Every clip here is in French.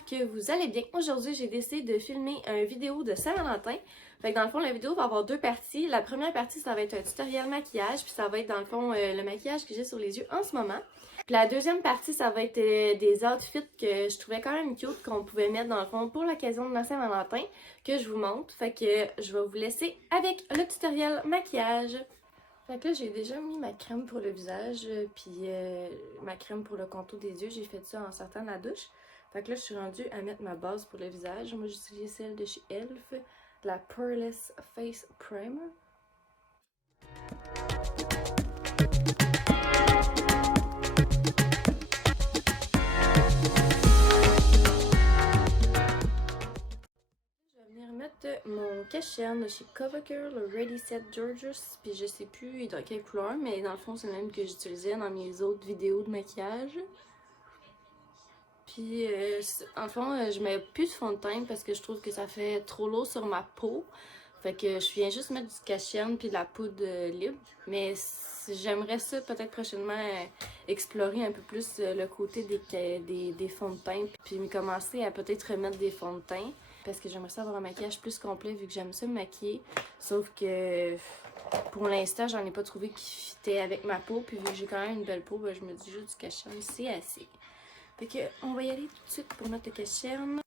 j'espère que vous allez bien. Aujourd'hui, j'ai décidé de filmer une vidéo de Saint-Valentin. Fait que dans le fond, la vidéo va avoir deux parties. La première partie, ça va être un tutoriel maquillage, puis ça va être dans le fond le maquillage que j'ai sur les yeux en ce moment. Puis la deuxième partie, ça va être des outfits que je trouvais quand même cute qu'on pouvait mettre dans le fond pour l'occasion de la Saint-Valentin, que je vous montre. Fait que je vais vous laisser avec le tutoriel maquillage. Fait que là, j'ai déjà mis ma crème pour le visage, puis ma crème pour le contour des yeux. J'ai fait ça en sortant de la douche. Fait que là, je suis rendue à mettre ma base pour le visage. Moi, j'utilise celle de chez Elf, la Poreless Face Primer. Mon cache-cerne de chez CoverGirl, le Ready Set Gorgeous, puis je sais plus dans quelle couleur, mais dans le fond c'est le même que j'utilisais dans mes autres vidéos de maquillage. Puis en fond je mets plus de fond de teint parce que je trouve que ça fait trop lourd sur ma peau. Fait que je viens juste mettre du cache-cerne puis de la poudre libre. Mais j'aimerais ça peut-être prochainement explorer un peu plus le côté des fonds de teint. Puis commencer à peut-être remettre des fonds de teint. Parce que j'aimerais ça avoir un maquillage plus complet vu que j'aime ça me maquiller. Sauf que pour l'instant, j'en ai pas trouvé qui fitait avec ma peau. Puis vu que j'ai quand même une belle peau, ben, je me dis juste du cache-cerne, c'est assez. Fait que on va y aller tout de suite pour notre cache-cerne.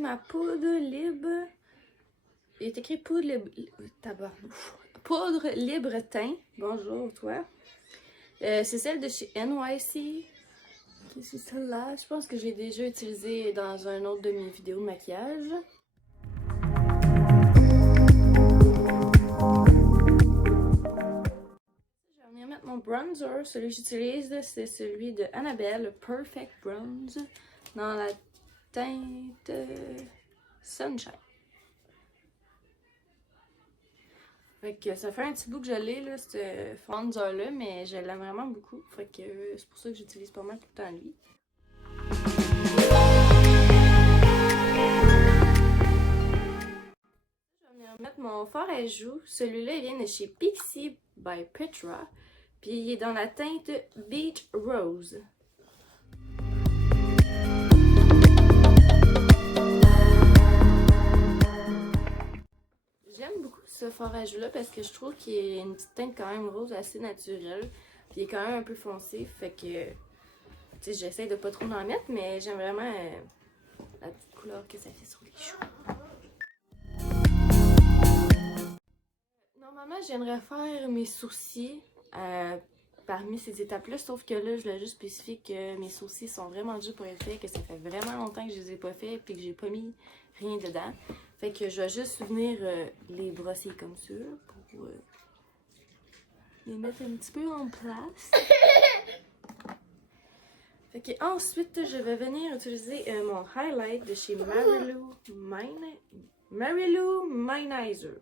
Ma poudre libre. Il est écrit poudre libre. Poudre libre teint. Bonjour, toi. C'est celle de chez NYC. C'est celle-là. Je pense que j'ai déjà utilisé dans un autre de mes vidéos de maquillage. Je vais venir mettre mon bronzer. Celui que j'utilise, c'est celui de Annabelle, Perfect Bronze. Dans la teinte Sunshine. Fait que ça fait un petit bout que je l'ai, là, ce bronzer-là, mais je l'aime vraiment beaucoup. Fait que c'est pour ça que j'utilise pas mal tout le temps lui. Je vais venir mettre mon fard à joues. Celui-là, il vient de chez Pixie by Petra. Puis il est dans la teinte Beach Rose. J'aime beaucoup ce fard à joues là parce que je trouve qu'il y a une petite teinte quand même rose assez naturelle. Puis il est quand même un peu foncé, fait que tu sais, j'essaie de pas trop en mettre, mais j'aime vraiment la petite couleur que ça fait sur les joues. Normalement, j'aimerais faire mes sourcils parmi ces étapes-là, sauf que là, je voulais juste spécifier que mes sourcils sont vraiment durs pour être faits, que ça fait vraiment longtemps que je les ai pas faits puis que j'ai pas mis rien dedans. Fait que je vais juste venir les brosser comme ça pour les mettre un petit peu en place. Fait que ensuite, je vais venir utiliser mon highlight de chez Mary-Lou Manizer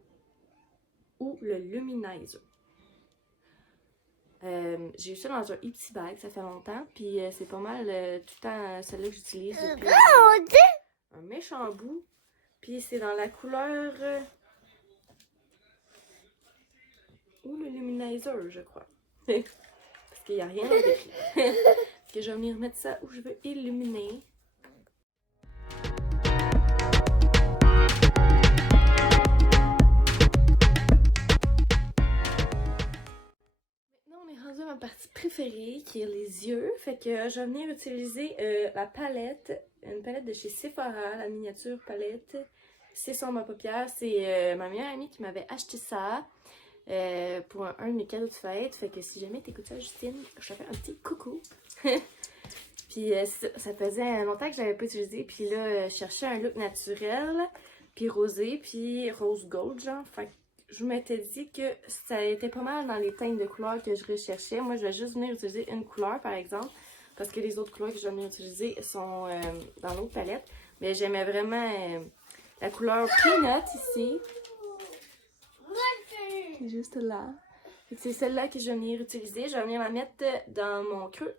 ou le Luminizer. J'ai eu ça dans un Ipsy bag, ça fait longtemps, puis c'est pas mal tout le temps celle-là que j'utilise depuis un méchant bout. Puis c'est dans la couleur ou le Luminizer, je crois. Parce qu'il n'y a rien d'autre écrit. Que je vais venir mettre ça où je veux illuminer. Maintenant, on est rendu à ma partie préférée, qui est les yeux. Fait que je vais venir utiliser la palette, une palette de chez Sephora, la miniature palette. C'est sur ma paupière. C'est ma meilleure amie qui m'avait acheté ça pour un de mes cadeaux de fête. Fait que si jamais t'écoutes ça, Justine, je te fais un petit coucou. Puis ça faisait longtemps que je l'avais pas utilisé. Puis là, je cherchais un look naturel, puis rosé, puis rose gold, genre. Fait que je m'étais dit que ça était pas mal dans les teintes de couleurs que je recherchais. Moi, je vais juste venir utiliser une couleur, par exemple, parce que les autres couleurs que je vais venir utiliser sont dans l'autre palette. Mais j'aimais vraiment la couleur Peanut ici. Juste là. C'est celle-là que je vais venir utiliser. Je vais venir la mettre dans mon creux.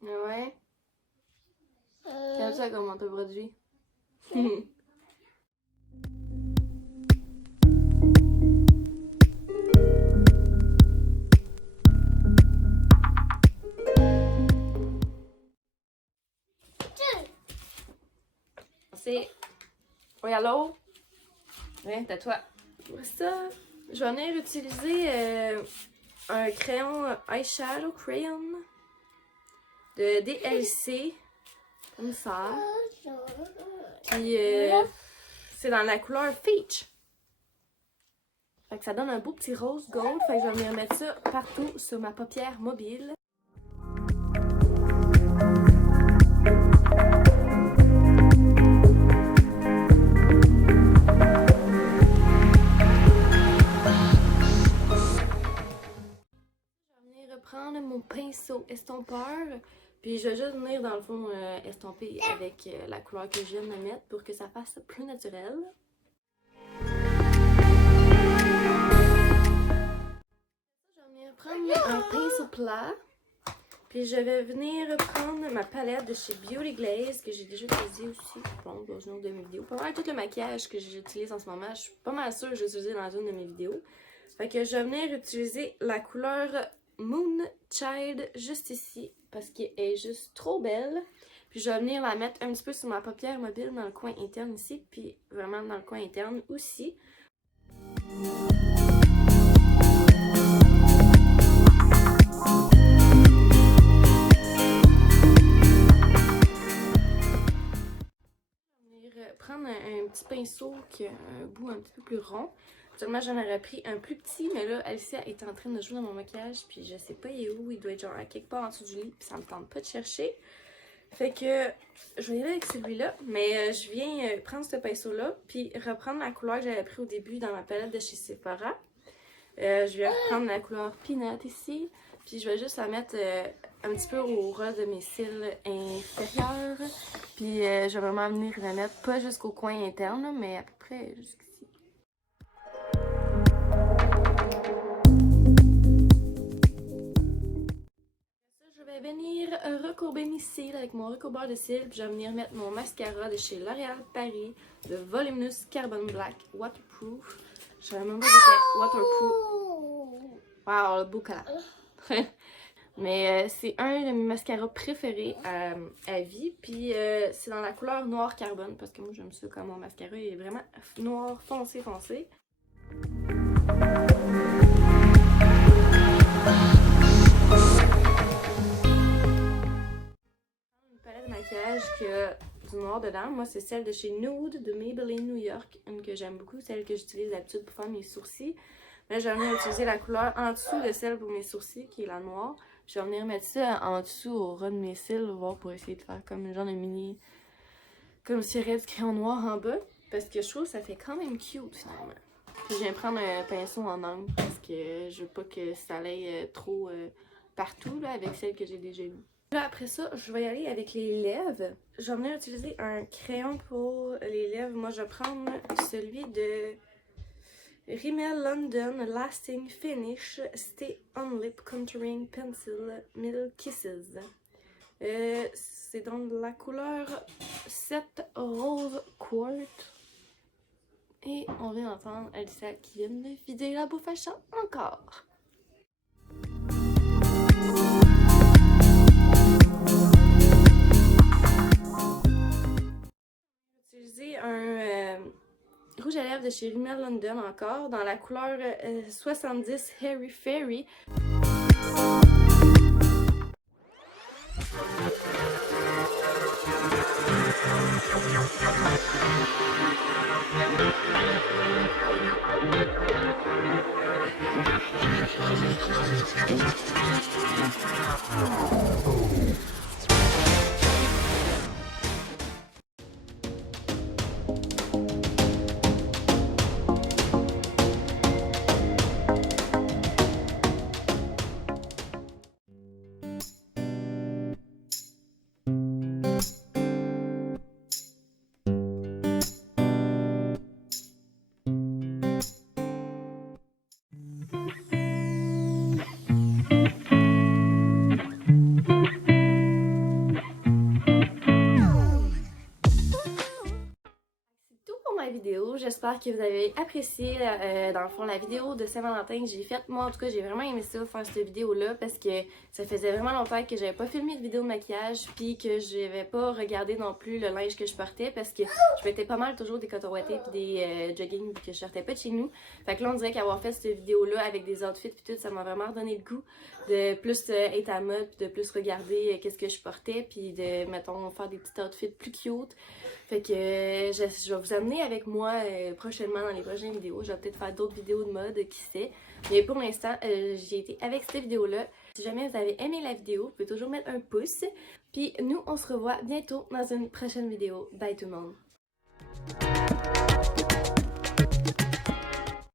Ouais. Comme ça, comment t'as produit? C'est. Oui, allô? Ouais, t'as toi. Pour ça, je vais venir utiliser un crayon eyeshadow crayon de DLC. Comme ça. Puis c'est dans la couleur Peach. Fait que ça donne un beau petit rose gold. Fait que je vais venir mettre ça partout sur ma paupière mobile. Prendre mon pinceau estompeur, puis je vais juste venir dans le fond estomper avec la couleur que je viens de mettre pour que ça fasse plus naturel. Je vais venir prendre un pinceau plat, puis je vais venir prendre ma palette de chez Beauty Glaze que j'ai déjà utilisée aussi, bon, dans une autre de mes vidéos. Pas mal tout le maquillage que j'utilise en ce moment, je suis pas mal sûre que je l'ai utilisé dans une de mes vidéos. Fait que je vais venir utiliser la couleur Moon Child juste ici parce qu'elle est juste trop belle. Puis je vais venir la mettre un petit peu sur ma paupière mobile dans le coin interne ici, puis vraiment dans le coin interne aussi. Je vais venir prendre un petit pinceau qui a un bout un petit peu plus rond. Seulement, j'en aurais pris un plus petit, mais là, Alicia est en train de jouer dans mon maquillage, puis je sais pas il est où, il doit être genre à quelque part en dessous du lit, puis ça me tente pas de chercher. Fait que je vais y aller avec celui-là, mais je viens prendre ce pinceau-là, puis reprendre la couleur que j'avais pris au début dans ma palette de chez Sephora. Je vais reprendre la couleur Peanut ici, puis je vais juste la mettre un petit peu au ras de mes cils inférieurs, puis je vais vraiment venir la mettre pas jusqu'au coin interne, mais à peu près jusqu'ici. Je vais venir recourber mes cils avec mon recourbeur de cils, puis je vais venir mettre mon mascara de chez L'Oréal Paris, le Voluminous Carbon Black Waterproof. Je vais même pas dire que waterproof. Wow, le beau collant. Mais c'est un de mes mascaras préférés à vie, puis c'est dans la couleur noir carbone, parce que moi j'aime ça quand mon mascara est vraiment noir foncé foncé. Maquillage qui a du noir dedans. Moi, c'est celle de chez Nude de Maybelline New York, une que j'aime beaucoup, celle que j'utilise d'habitude pour faire mes sourcils. Là, je vais venir utiliser la couleur en dessous de celle pour mes sourcils, qui est la noire. Je vais venir mettre ça en dessous au ras de mes cils, voir pour essayer de faire comme une genre de mini... comme si j'aurais du crayon noir en bas, parce que je trouve que ça fait quand même cute, finalement. Puis je viens prendre un pinceau en angle, parce que je veux pas que ça aille trop partout, là, avec celle que j'ai déjà mis. Là, après ça, je vais y aller avec les lèvres. Je vais venir utiliser un crayon pour les lèvres. Moi, je vais prendre celui de Rimmel London Lasting Finish Stay On Lip Contouring Pencil Middle Kisses. C'est donc la couleur 7 Rose Quartz. Et on vient d'entendre Alicia qui vient de vider la bouffe à chat encore. Utiliser un rouge à lèvres de chez Rimmel London encore dans la couleur 70 Hairy Fairy. j'espère que vous avez apprécié dans le fond la vidéo de Saint-Valentin que j'ai faite. Moi en tout cas j'ai vraiment aimé ça, faire cette vidéo-là parce que ça faisait vraiment longtemps que j'avais pas filmé de vidéo de maquillage puis que j'avais pas regardé non plus le linge que je portais parce que je mettais pas mal toujours des cotons ouatés puis des jogging que je sortais pas de chez nous. Fait que là on dirait qu'avoir fait cette vidéo-là avec des outfits puis tout, ça m'a vraiment redonné le goût de plus être à mode puis de plus regarder qu'est-ce que je portais puis de, mettons, faire des petits outfits plus cute. Fait que je vais vous amener avec moi prochainement dans les prochaines vidéos. Je vais peut-être faire d'autres vidéos de mode, qui sait. Mais pour l'instant, j'ai été avec cette vidéo-là. Si jamais vous avez aimé la vidéo, vous pouvez toujours mettre un pouce. Puis nous, on se revoit bientôt dans une prochaine vidéo. Bye tout le monde!